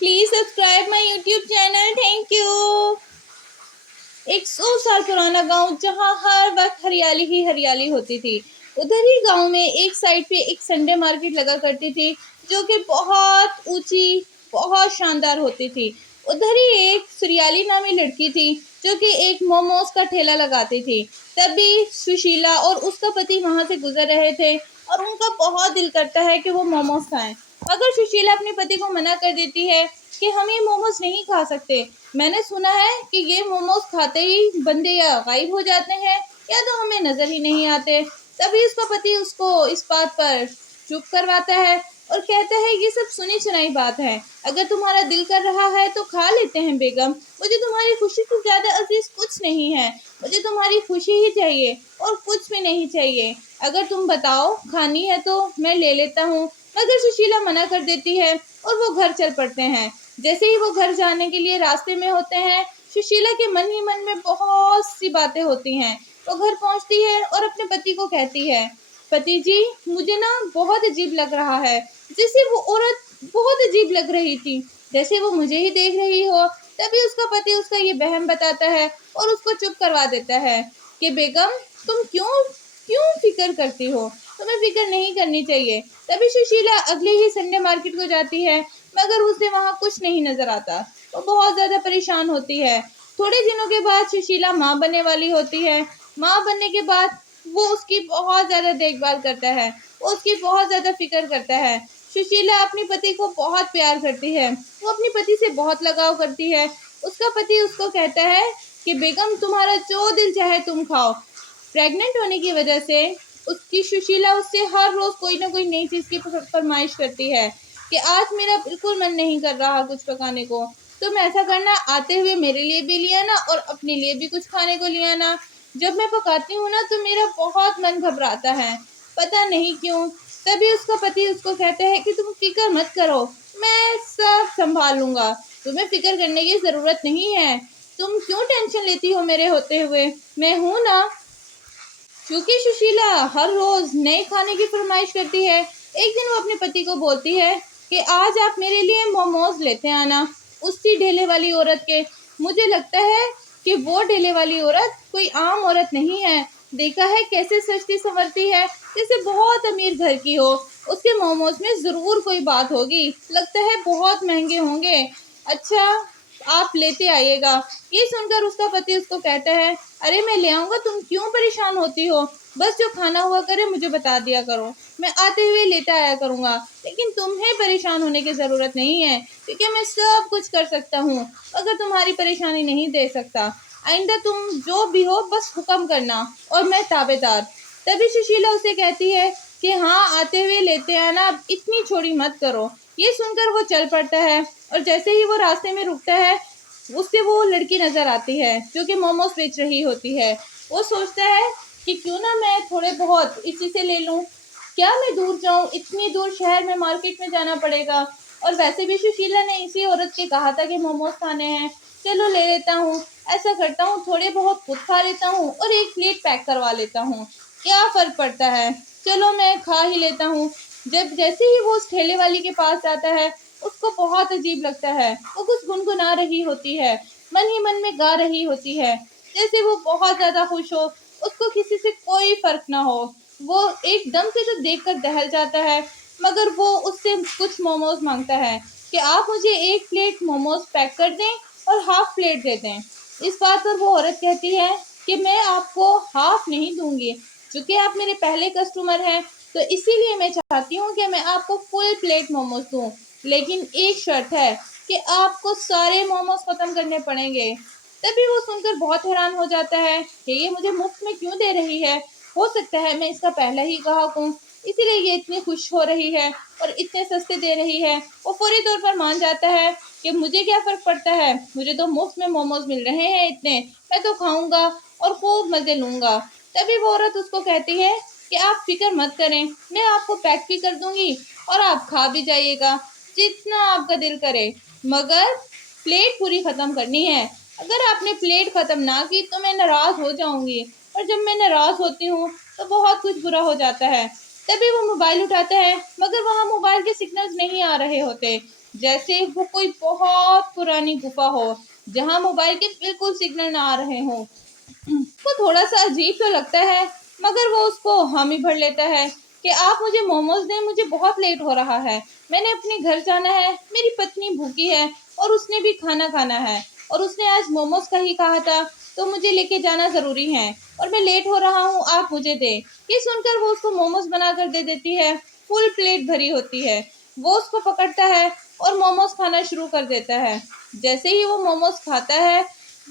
Please subscribe my YouTube channel. Thank you. 100 साल पुराना गांव जहां हर वक्त हरियाली ही हरियाली होती थी। उधर ही गांव में एक साइड पे एक संडे मार्केट लगा करती थी, जो कि बहुत ऊंची, बहुत शानदार होती थी। उधर ही एक सुरियाली नामी लड़की थी, जो कि एक मोमोज का ठेला लगाती थी। तभी सुशीला और उसका पति वहां से गुजर रहे थे और उनका बहुत दिल करता है कि वो मोमोज खाएं, मगर सुशीला अपने पति को मना कर देती है कि हम ये मोमोज नहीं खा सकते। मैंने सुना है कि ये मोमोज खाते ही बंदे या गायब हो जाते हैं या तो हमें नजर ही नहीं आते। तभी उसका पति उसको इस बात पर चुप करवाता है और कहता है ये सब सुनी सुनाई बात है। अगर तुम्हारा दिल कर रहा है तो खा लेते हैं बेगम। मुझे तुम्हारी खुशी से ज्यादा अजीज कुछ नहीं है। मुझे तुम्हारी खुशी ही चाहिए और कुछ भी नहीं चाहिए। अगर तुम बताओ खानी है तो मैं ले लेता हूँ। मगर सुशीला मना कर देती है और वो घर चल पड़ते हैं। जैसे ही वो घर जाने के लिए रास्ते में होते हैं, सुशीला के मन ही मन में बहुत सी बातें होती हैं। वो घर पहुंचती है और अपने पति को कहती है, पति जी, मुझे ना बहुत अजीब लग रहा है। जैसे वो औरत बहुत अजीब लग रही थी, जैसे वो मुझे ही देख रही हो। तभी उसका पति उसका ये वहम बताता है और उसको चुप करवा देता है कि बेगम, तुम क्यों क्यों फिक्र करती हो, तुम्हें फिक्र नहीं करनी चाहिए। तभी सुशीला अगले ही संडे मार्केट को जाती है, मगर उसे वहां कुछ नहीं नजर आता। वो बहुत ज्यादा परेशान होती है। थोड़े दिनों के बाद सुशीला माँ बनने वाली होती है। माँ बनने के बाद वो उसकी बहुत ज्यादा देखभाल करता है, वो उसकी बहुत ज्यादा फिक्र करता है। सुशीला अपने पति को बहुत प्यार करती है, वो अपने पति से बहुत लगाव करती है। उसका पति उसको कहता है कि बेगम, तुम्हारा जो दिल चाहे तुम खाओ। प्रेग्नेंट होने की वजह से उसकी सुशीला उससे हर रोज कोई ना कोई नई चीज की फरमाइश करती है कि आज मेरा बिल्कुल मन नहीं कर रहा कुछ पकाने को, तुम ऐसा करना, आते हुए मेरे लिए भी ले आना और अपने लिए भी कुछ खाने को ले आना। जब मैं पकाती हूँ ना तो मेरा बहुत मन घबराता है, पता नहीं क्यों। तभी उसका पति उसको कहता है कि तुम फिक्र मत करो, मैं सब संभाल लूंगा, तुम्हें फिक्र करने की जरूरत नहीं है। तुम क्यों टेंशन लेती हो मेरे होते हुए, मैं हूं ना। क्योंकि सुशीला हर रोज नए खाने की फरमाइश करती है, एक दिन वो अपने पति को बोलती है कि आज आप मेरे लिए मोमोज लेते आना उसी ढेले वाली औरत के। मुझे लगता है कि वो ढेले वाली औरत कोई आम औरत नहीं है। देखा है कैसे सजती संवरती है, जैसे बहुत अमीर घर की हो। उसके मोमोज में जरूर कोई बात होगी, लगता है बहुत महंगे होंगे। अच्छा, आप लेते आइएगा। ये सुनकर उसका पति उसको कहता है, अरे मैं ले आऊंगा, तुम क्यों परेशान होती हो। बस जो खाना हुआ करे मुझे बता दिया करो, मैं आते हुए लेता आया करूंगा। लेकिन तुम्हें परेशान होने की जरूरत नहीं है, क्योंकि मैं सब कुछ कर सकता हूँ, अगर तुम्हारी परेशानी नहीं दे सकता। आइंदा तुम जो भी हो बस हुक्म करना और मैं ताबेदार। तभी सुशीला उसे कहती है कि हाँ, आते हुए लेते आना, अब इतनी छोड़ी मत करो। ये सुनकर वो चल पड़ता है और जैसे ही वो रास्ते में रुकता है, उससे वो लड़की नजर आती है जो कि मोमोज बेच रही होती है। वो सोचता है कि क्यों ना मैं थोड़े बहुत इसी से ले लूं, क्या मैं दूर जाऊं, इतनी दूर शहर में मार्केट में जाना पड़ेगा। और वैसे भी सुशीला ने इसी औरत के कहा था कि मोमोज खाने हैं, चलो ले लेता हूँ। ऐसा करता हूँ, थोड़े बहुत खुद खा लेता हूँ और एक प्लेट पैक करवा लेता हूँ, क्या फर्क पड़ता है, चलो मैं खा ही लेता हूँ। जब जैसे ही वो उस ठेले वाली के पास जाता है, उसको बहुत अजीब लगता है। वो कुछ गुनगुना रही होती है, मन ही मन में गा रही होती है, जैसे वो बहुत ज्यादा खुश हो, उसको किसी से कोई फर्क ना हो। वो एकदम से तो देखकर दहल जाता है, मगर वो उससे कुछ मोमोज मांगता है कि आप मुझे एक प्लेट मोमोज पैक कर दें और हाफ प्लेट दे दें। इस बात पर वो औरत कहती है कि मैं आपको हाफ नहीं दूंगी, क्योंकि आप मेरे पहले कस्टमर हैं, तो इसीलिए मैं चाहती हूँ कि मैं आपको फुल प्लेट मोमोज दूं। लेकिन एक शर्त है कि आपको सारे मोमोज खत्म करने पड़ेंगे। तभी वो सुनकर बहुत हैरान हो जाता है कि ये मुझे मुफ्त में क्यों दे रही है, हो सकता है मैं इसका पहला ही ग्राहक हूँ, इसीलिए ये इतनी खुश हो रही है और इतने सस्ते दे रही है। वो फौरी तौर पर मान जाता है कि मुझे क्या फर्क पड़ता है, मुझे तो मुफ्त में मोमोज मिल रहे हैं इतने, मैं तो खाऊंगा और खूब मजे लूंगा। तभी वो औरत उसको कहती है कि आप फिक्र मत करें, मैं आपको पैक भी कर दूंगी और आप खा भी जाइएगा जितना आपका दिल करे, मगर प्लेट पूरी खत्म करनी है। अगर आपने प्लेट खत्म ना की तो मैं नाराज हो जाऊंगी, और जब मैं नाराज होती हूँ तो बहुत कुछ बुरा हो जाता है। तभी वो मोबाइल उठाता है, मगर वहाँ मोबाइल के सिग्नल्स नहीं आ रहे होते। जैसे वो कोई बहुत पुरानी गुफा हो जहाँ मोबाइल के बिल्कुल सिग्नल ना आ रहे हों। वो थोड़ा सा अजीब तो लगता है, मगर वो उसको हामी भर लेता है कि आप मुझे मोमोज दें, मुझे बहुत लेट हो रहा है, मैंने अपने घर जाना है, मेरी पत्नी भूखी है और उसने भी खाना खाना है और उसने आज मोमोज का ही कहा था, तो मुझे लेके जाना ज़रूरी है और मैं लेट हो रहा हूँ, आप मुझे दें। ये सुनकर वो उसको मोमोज बना कर दे देती है। फुल प्लेट भरी होती है। वो उसको पकड़ता है और मोमोज खाना शुरू कर देता है। जैसे ही वो मोमोज खाता है,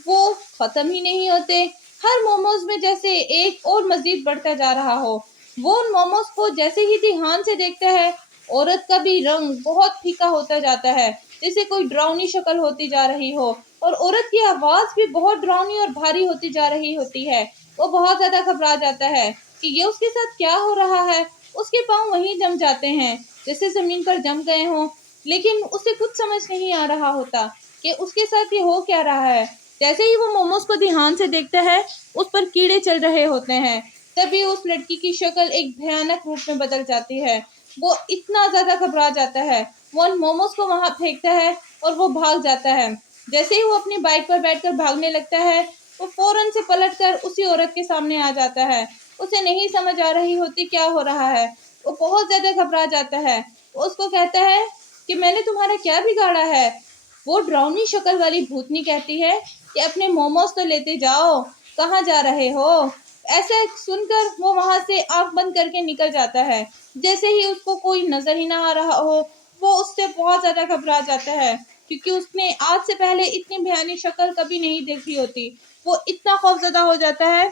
वो ख़त्म ही नहीं होते। हर मोमोज में जैसे एक और मज़ीद बढ़ता जा रहा हो। वो उन मोमोज को जैसे ही ध्यान से देखता है, औरत का भी रंग बहुत फीका होता जाता है, जैसे कोई डरावनी शक्ल होती जा रही हो और औरत की आवाज़ भी बहुत डरावनी और भारी होती जा रही होती है। वो बहुत ज़्यादा घबरा जाता है कि ये उसके साथ क्या हो रहा है। उसके पाँव वहीं जम जाते हैं, जैसे ज़मीन पर जम गए हों, लेकिन उसे कुछ समझ नहीं आ रहा होता कि उसके साथ ये हो क्या रहा है। जैसे ही वो मोमोज को ध्यान से देखता है, उस पर कीड़े चल रहे होते हैं। तभी उस लड़की की शक्ल एक भयानक रूप में बदल जाती है। वो इतना ज़्यादा घबरा जाता है, वो उन मोमोज को वहाँ फेंकता है और वो भाग जाता है। जैसे ही वो अपनी बाइक पर बैठकर भागने लगता है, वो फ़ौरन से पलटकर उसी औरत के सामने आ जाता है। उसे नहीं समझ आ रही होती क्या हो रहा है। वो बहुत ज़्यादा घबरा जाता है। वो उसको कहता है कि मैंने तुम्हारा क्या बिगाड़ा है? वो डरावनी शक्ल वाली भूतनी कहती है कि अपने मोमोज तो लेते जाओ, कहाँ जा रहे हो? ऐसा सुनकर वो वहाँ से आँख बंद करके निकल जाता है। जैसे ही उसको कोई नज़र ही ना आ रहा हो, वो उससे बहुत ज़्यादा घबरा जाता है, क्योंकि उसने आज से पहले इतनी भयानक शक्ल कभी नहीं देखी होती। वो इतना खौफज़दा हो जाता है,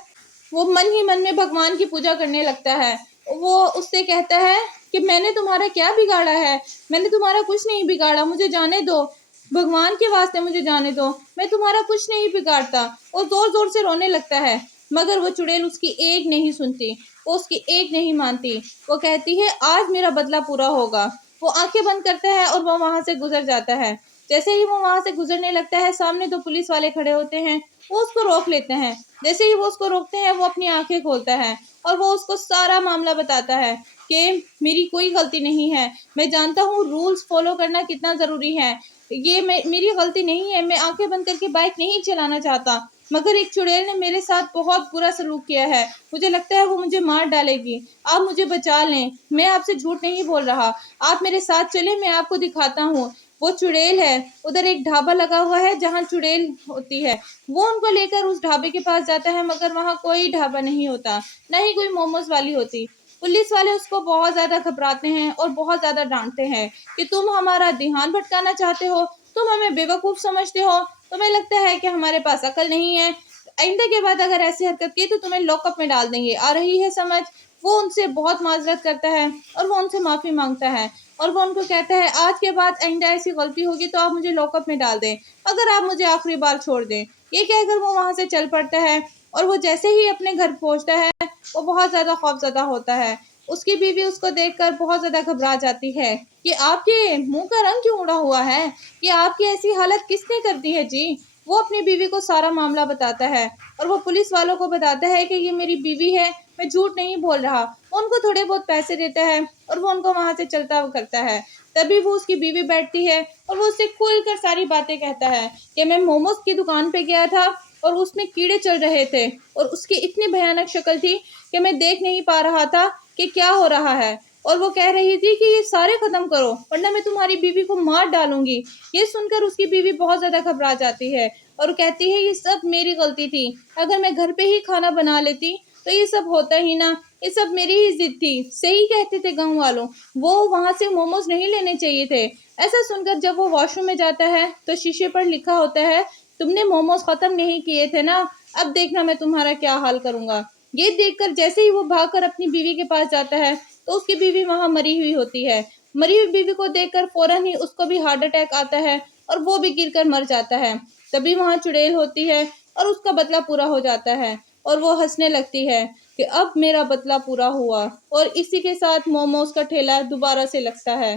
वो मन ही मन में भगवान की पूजा करने लगता है। वो उससे कहता है कि मैंने तुम्हारा क्या बिगाड़ा है? मैंने तुम्हारा कुछ नहीं बिगाड़ा, मुझे जाने दो। भगवान के वास्ते मुझे जाने दो, मैं तुम्हारा कुछ नहीं बिगाड़ता। वो ज़ोर-ज़ोर से रोने लगता है, मगर वो चुड़ैल उसकी एक नहीं सुनती, वो उसकी एक नहीं मानती। वो कहती है आज मेरा बदला पूरा होगा। वो आँखें बंद करता है और वो वहाँ से गुज़र जाता है। जैसे ही वो वहाँ से गुज़रने लगता है, सामने 2 पुलिस वाले खड़े होते हैं, वो उसको रोक लेते हैं। जैसे ही वो उसको रोकते हैं, वो अपनी आँखें खोलता है और वो उसको सारा मामला बताता है कि मेरी कोई गलती नहीं है। मैं जानता हूँ रूल्स फ़ॉलो करना कितना ज़रूरी है। ये मेरी गलती नहीं है, मैं आँखें बंद करके बाइक नहीं चलाना चाहता, मगर एक चुड़ैल ने मेरे साथ बहुत बुरा सलूक किया है। मुझे लगता है वो मुझे मार डालेगी। आप मुझे बचा लें, मैं आपसे झूठ नहीं बोल रहा। आप मेरे साथ चलें, मैं आपको दिखाता हूँ। वो चुड़ैल है, उधर एक ढाबा लगा हुआ है जहाँ चुड़ैल होती है। वो उनको लेकर उस ढाबे के पास जाता है, मगर वहाँ कोई ढाबा नहीं होता, ना ही कोई मोमोज़ वाली होती। पुलिस वाले उसको बहुत ज़्यादा घबराते हैं और बहुत ज़्यादा डाँटते हैं कि तुम हमारा ध्यान भटकाना चाहते हो, तुम हमें बेवकूफ़ समझते हो, तुम्हें लगता है कि हमारे पास अकल नहीं है। आइंदा के बाद अगर ऐसी हरकत की तो तुम्हें लॉकअप में डाल देंगे, आ रही है समझ? वो उनसे बहुत माज़रत करता है और वो उनसे माफ़ी माँगता है और वो उनको कहता है आज के बाद आइंदा ऐसी गलती होगी तो आप मुझे लॉकअप में डाल दें, मगर आप मुझे आखिरी बार छोड़ दें। ये कहकर वो वहाँ से चल पड़ता है और वो जैसे ही अपने घर पहुँचता है, वो बहुत ज़्यादा खौफ़ज़दा होता है। उसकी बीवी उसको देखकर बहुत ज़्यादा घबरा जाती है कि आपके मुँह का रंग क्यों उड़ा हुआ है? ये आपकी ऐसी हालत किसने कर दी है जी? वो अपनी बीवी को सारा मामला बताता है और वो पुलिस वालों को बताता है कि ये मेरी बीवी है, मैं झूठ नहीं बोल रहा। वो उनको थोड़े बहुत पैसे देता है और वो उनको वहाँ से चलता करता है। तभी वो उसकी बीवी बैठती है और वो उससे खुलकर सारी बातें कहता है कि मैं मोमोज़ की दुकान पे गया था और उसमें कीड़े चल रहे थे और उसकी इतनी भयानक शक्ल थी कि मैं देख नहीं पा रहा था कि क्या हो रहा है। और वो कह रही थी कि ये सारे ख़त्म करो वरना मैं तुम्हारी बीवी को मार डालूँगी। ये सुनकर उसकी बीवी बहुत ज़्यादा घबरा जाती है और कहती है ये सब मेरी गलती थी। अगर मैं घर पे ही खाना बना लेती तो ये सब होता ही ना, ये सब मेरी ही ज़िद थी। सही कहते थे गाँव वालों, वो वहाँ से मोमोज़ नहीं लेने चाहिए थे। ऐसा सुनकर जब वो वॉशरूम में जाता है तो शीशे पर लिखा होता है तुमने मोमोज़ ख़त्म नहीं किए थे ना, अब देखना मैं तुम्हारा क्या हाल करूँगा। ये देखकर जैसे ही वो भागकर अपनी बीवी के पास जाता है तो उसकी बीवी वहाँ मरी हुई होती है। मरी हुई बीवी को देखकर फ़ौरन ही उसको भी हार्ट अटैक आता है और वो भी गिरकर मर जाता है। तभी वहाँ चुड़ैल होती है और उसका बदला पूरा हो जाता है और वो हँसने लगती है कि अब मेरा बदला पूरा हुआ और इसी के साथ मोमोज़ का ठेला दोबारा से लगता है।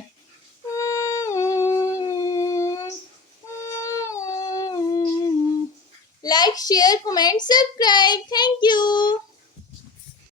Like, share, comment, subscribe. Thank you.